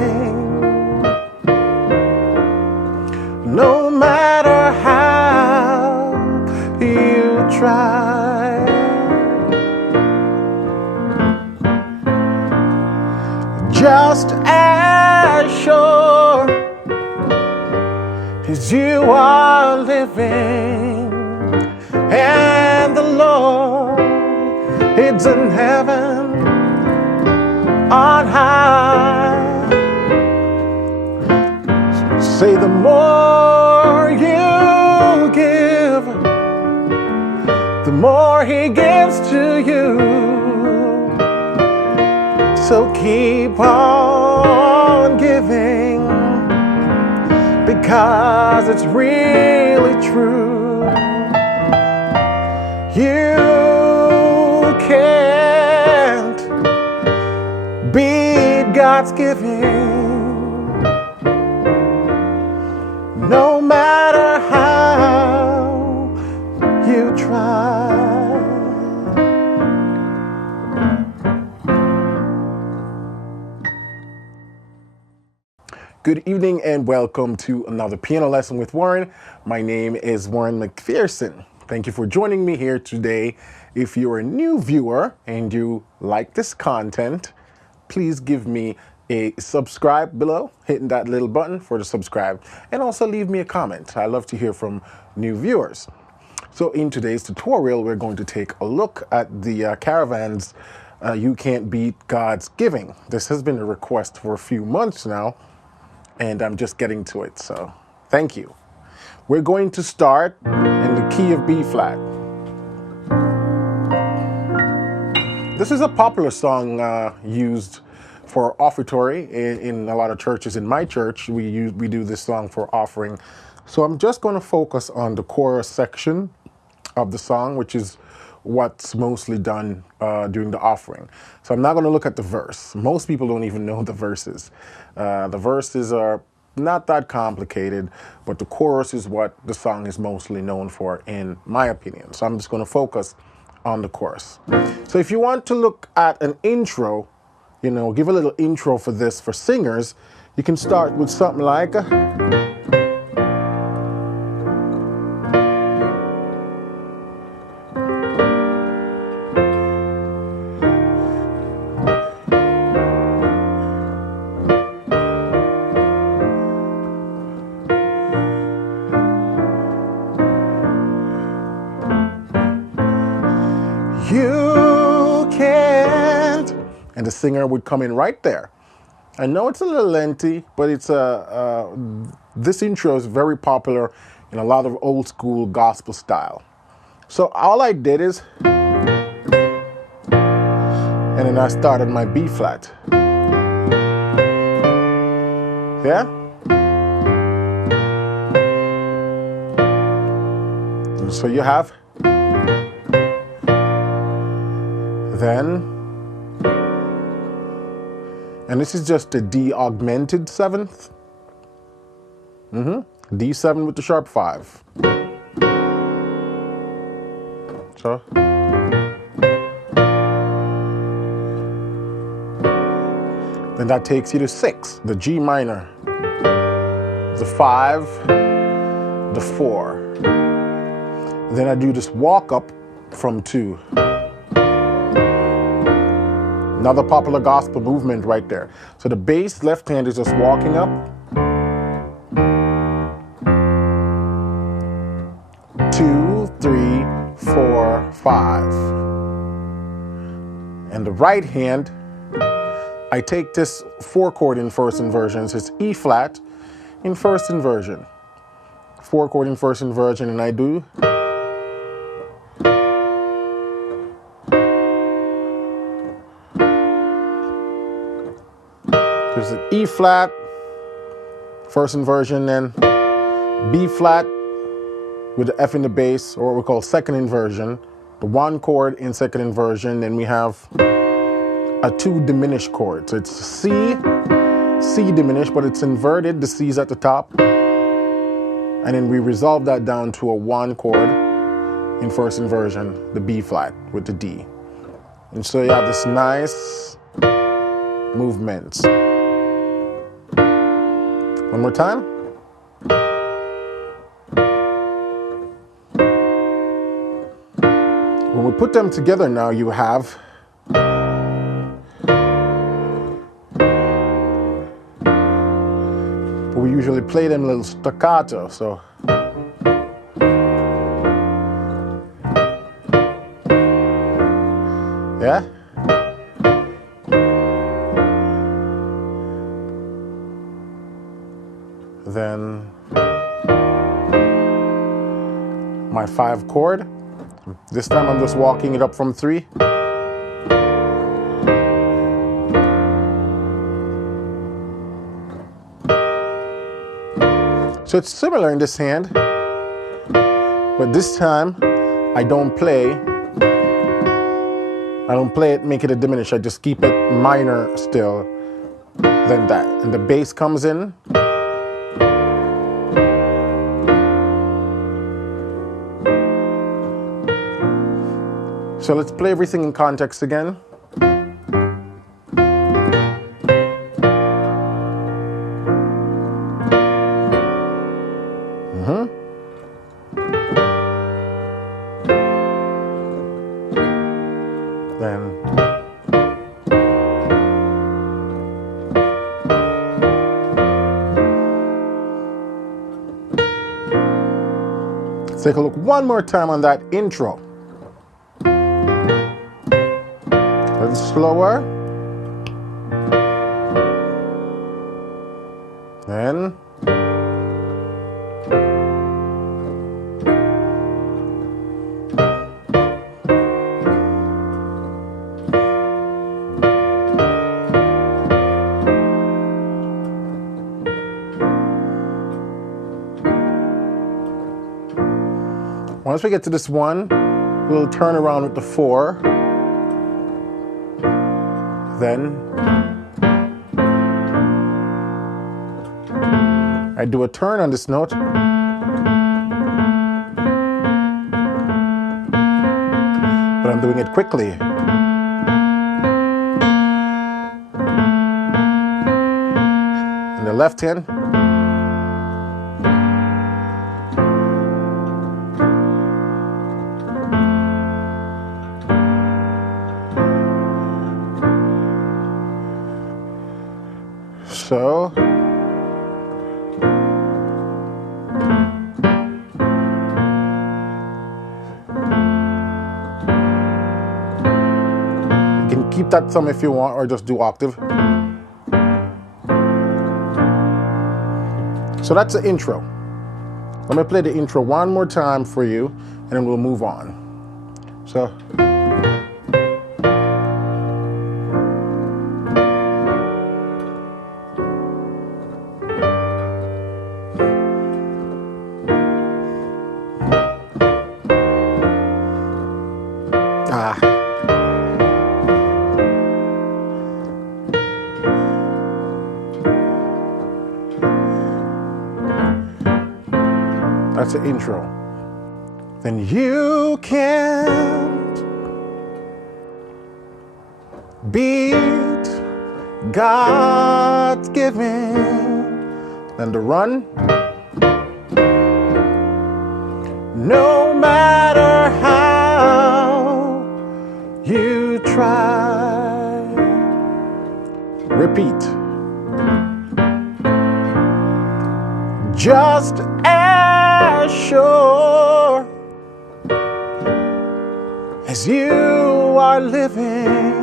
giving, no matter how you try. Just as sure as you are living, and the Lord is in heaven on high. Say the more you give, the more He gives to you. So keep on giving, because it's really true. You can't beat God's giving, no matter how you try. Good evening and welcome to another piano lesson with Warren. My name is Warren McPherson. Thank you for joining me here today. If you're a new viewer and you like this content, please give me a subscribe below, hitting that little button for the subscribe, and also leave me a comment. I love to hear from new viewers. So in today's tutorial, we're going to take a look at the Caravans, You Can't Beat God's Giving. This has been a request for a few months now, and I'm just getting to it, so thank you. We're going to start in the key of B flat. This is a popular song used for offertory in a lot of churches. In my church, we do this song for offering. So I'm just going to focus on the chorus section of the song, which is what's mostly done during the offering. So I'm not going to look at the verse. Most people don't even know the verses. The verses are not that complicated, but the chorus is what the song is mostly known for, in my opinion. So I'm just going to focus on the chorus. So if you want to look at an intro, you know, give a little intro for this for singers, you can start with something like you can't, and the singer would come in right there. I know it's a little lengthy, but it's this intro is very popular in a lot of old school gospel style. So all I did is, and then I started my B flat. Yeah? And so you have, then, and this is just a D augmented 7th. D7 with the sharp 5. So, then that takes you to 6, the G minor, the 5, the 4. Then I do this walk up from 2. Another popular gospel movement right there. So the bass left hand is just walking up. 2, 3, 4, 5. And the right hand, I take this 4-chord in first inversions. It's E flat in first inversion. 4-chord in first inversion, and I do. There's an E flat, first inversion, then B flat with the F in the bass, or what we call second inversion, the 1 chord in second inversion, then we have a 2 diminished chord. So it's C diminished, but it's inverted, the C is at the top, and then we resolve that down to a 1 chord in first inversion, the B flat with the D. And so you have this nice movement. One more time. When we put them together now, you have we usually play them a little staccato, so yeah. Then my 5 chord. This time I'm just walking it up from 3. So it's similar in this hand, but this time I don't play it, make it a diminished. I just keep it minor still than that. And the bass comes in. So let's play everything in context again. Then let's take a look one more time on that intro. A little slower. Then once we get to this one, we'll turn around with the 4. Then I do a turn on this note. But I'm doing it quickly. In the left hand. So you can keep that thumb if you want, or just do octave. So that's the intro. Let me play the intro one more time for you, and then we'll move on. So. That's the intro. Then you can't beat God's giving. Then the run. No matter how you try. Repeat. Just as sure as you are living,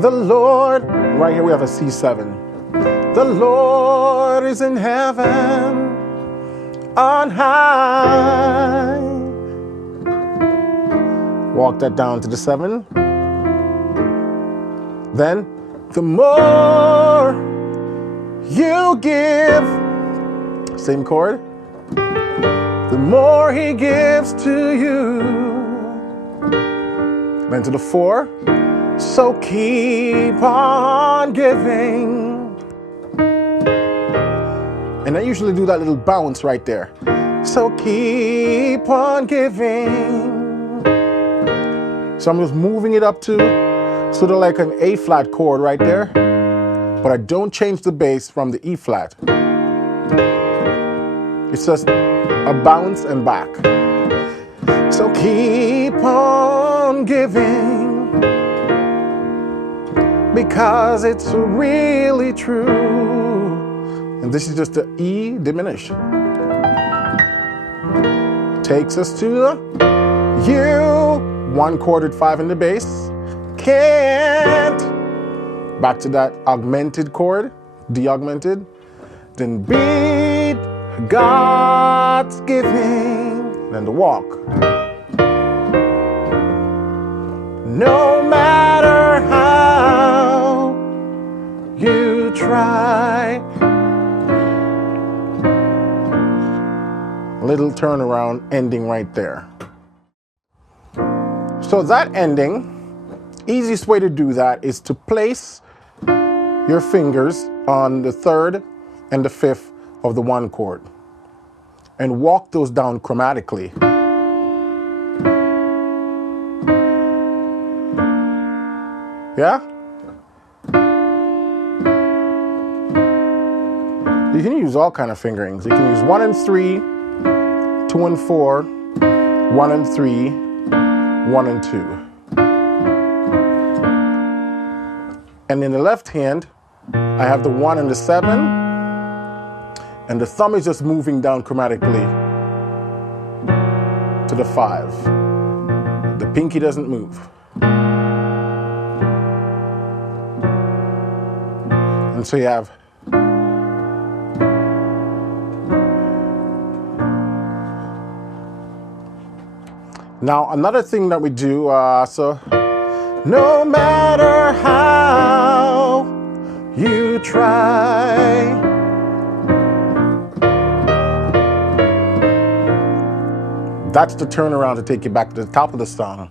the Lord, right here we have a C7. The Lord is in heaven on high. Walk that down to the 7. Then the more you give, same chord, the more he gives to you. Then to the 4. So keep on giving. And I usually do that little bounce right there. So keep on giving. So I'm just moving it up to sort of like an A flat chord right there. but I don't change the bass from the E flat. It's just a bounce and back. So keep on giving, because it's really true. And this is just the E diminished. Takes us to the U, 1 chorded 5 in the bass. Can't. Back to that augmented chord, D augmented. Then beat God's giving. Then the walk. No matter how you try. Little turnaround ending right there. So that ending, easiest way to do that is to place your fingers on the 3rd and the 5th of the 1 chord and walk those down chromatically. Yeah? You can use all kind of fingerings. You can use 1 and 3, 2 and 4, 1 and 3, 1 and 2. And in the left hand, I have the 1 and the 7, and the thumb is just moving down chromatically to the 5. The pinky doesn't move. And so you have now another thing that we do, so no matter how you try, that's the turnaround to take you back to the top of the song.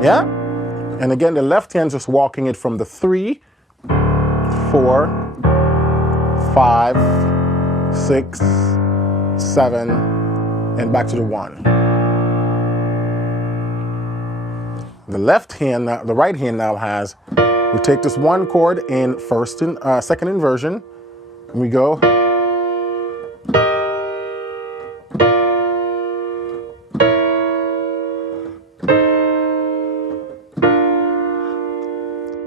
Yeah? And again, the left hand's just walking it from the 3, 4, 5, 6, 7, and back to the 1. The left hand, the right hand now has, we take this 1 chord in second inversion, and we go.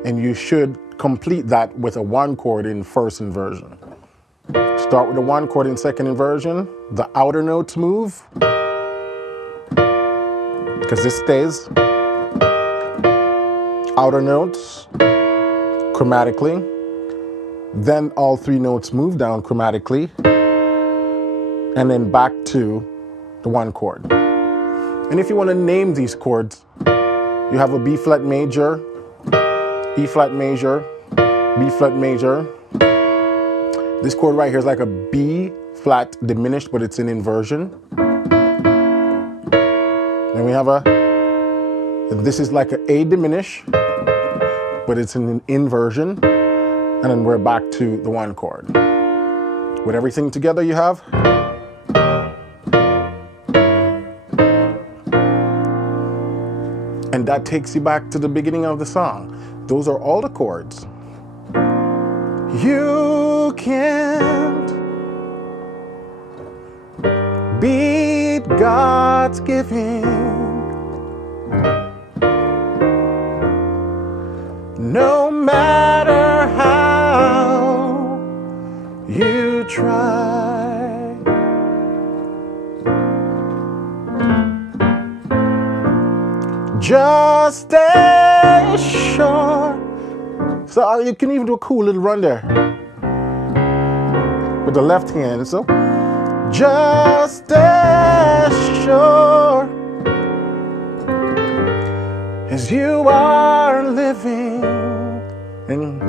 And you should complete that with a 1 chord in first inversion. Start with the 1 chord in second inversion. The outer notes move, because this stays. Outer notes chromatically. Then all 3 notes move down chromatically. And then back to the 1 chord. And if you want to name these chords, you have a B flat major, E flat major, B flat major. This chord right here is like a B flat diminished, but it's an inversion. And we have this is like an A diminished, but it's an inversion. And then we're back to the 1 chord. With everything together you have. And that takes you back to the beginning of the song. Those are all the chords. You can't beat God's giving. No matter how you try. Just stay sure. So you can even do a cool little run there with the left hand. So just stay sure as you are living. And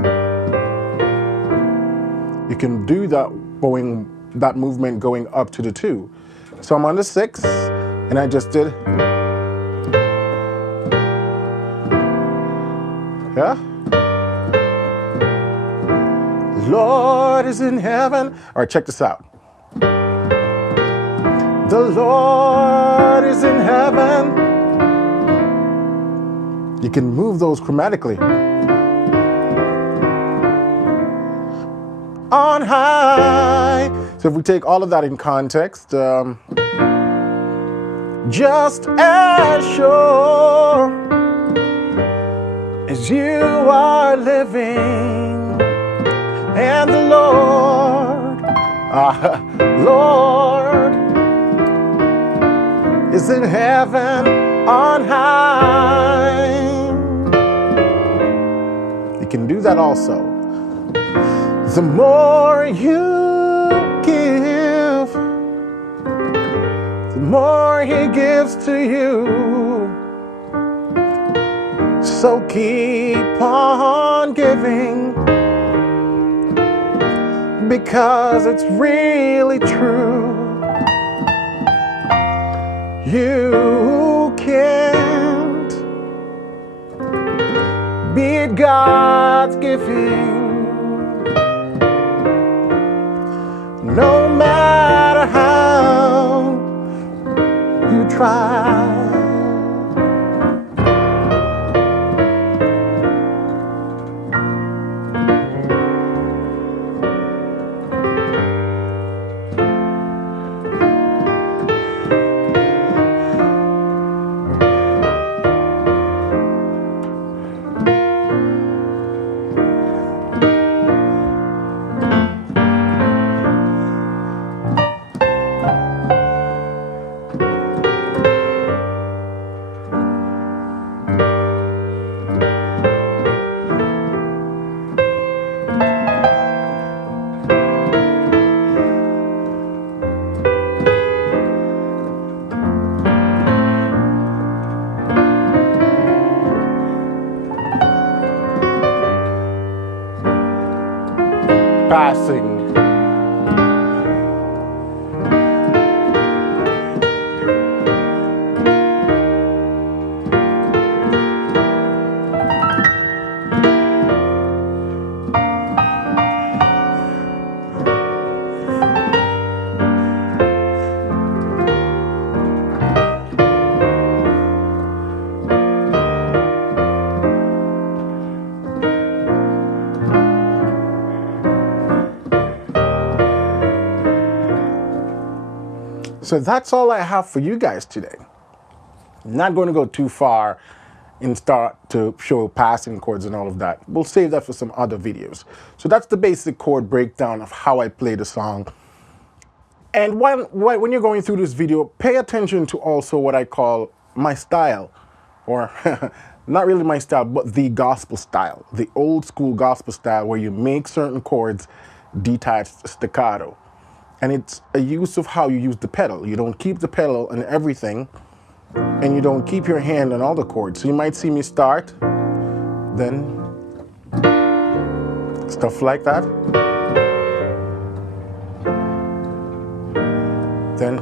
you can do that movement going up to the 2. So I'm on the 6, and I just did. Yeah? Lord is in heaven. All right, check this out. The Lord is in heaven. You can move those chromatically. On high. So if we take all of that in context, just as sure as you are living, and the Lord is in heaven on high. You can do that also. The more you give, the more He gives to you. So keep on giving, because it's really true. You can't beat God's giving, no matter how you try. Passing. So that's all I have for you guys today. I'm not going to go too far and start to show passing chords and all of that. We'll save that for some other videos. So that's the basic chord breakdown of how I play the song. And when you're going through this video, pay attention to also what I call my style, or not really my style, but the gospel style, the old school gospel style, where you make certain chords detached staccato. And it's a use of how you use the pedal. You don't keep the pedal and everything, and you don't keep your hand on all the chords. So you might see me start, then stuff like that. Then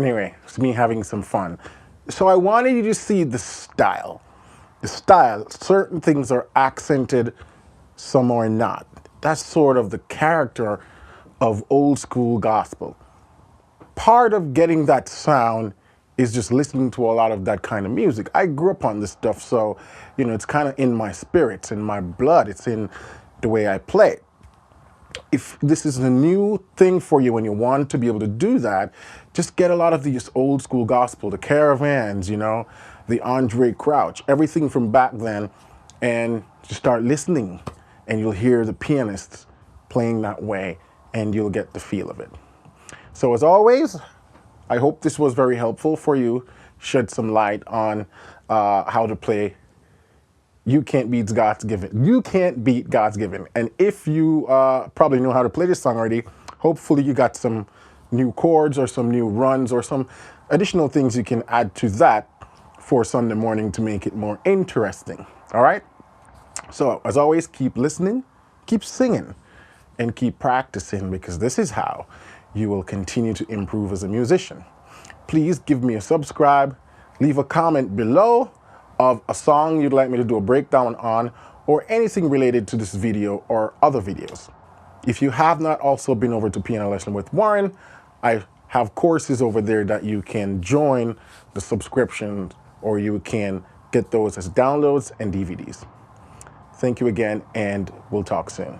Anyway, it's me having some fun. So I wanted you to see the style. The style, certain things are accented, some are not. That's sort of the character of old school gospel. Part of getting that sound is just listening to a lot of that kind of music. I grew up on this stuff, so, you know, it's kind of in my spirit, it's in my blood, it's in the way I play. If this is a new thing for you and you want to be able to do that, just get a lot of these old school gospel, the Caravans, you know, the Andre Crouch, everything from back then, and just start listening, and you'll hear the pianists playing that way, and you'll get the feel of it. So as always, I hope this was very helpful for you, shed some light on how to play You Can't Beat God's Given. You Can't Beat God's Given. And if you probably know how to play this song already, hopefully you got some new chords or some new runs or some additional things you can add to that for Sunday morning to make it more interesting. All right? So as always, keep listening, keep singing, and keep practicing, because this is how you will continue to improve as a musician. Please give me a subscribe, leave a comment below of a song you'd like me to do a breakdown on, or anything related to this video or other videos. If you have not also been over to Piano Lesson with Warren, I have courses over there that you can join the subscription, or you can get those as downloads and DVDs. Thank you again, and we'll talk soon.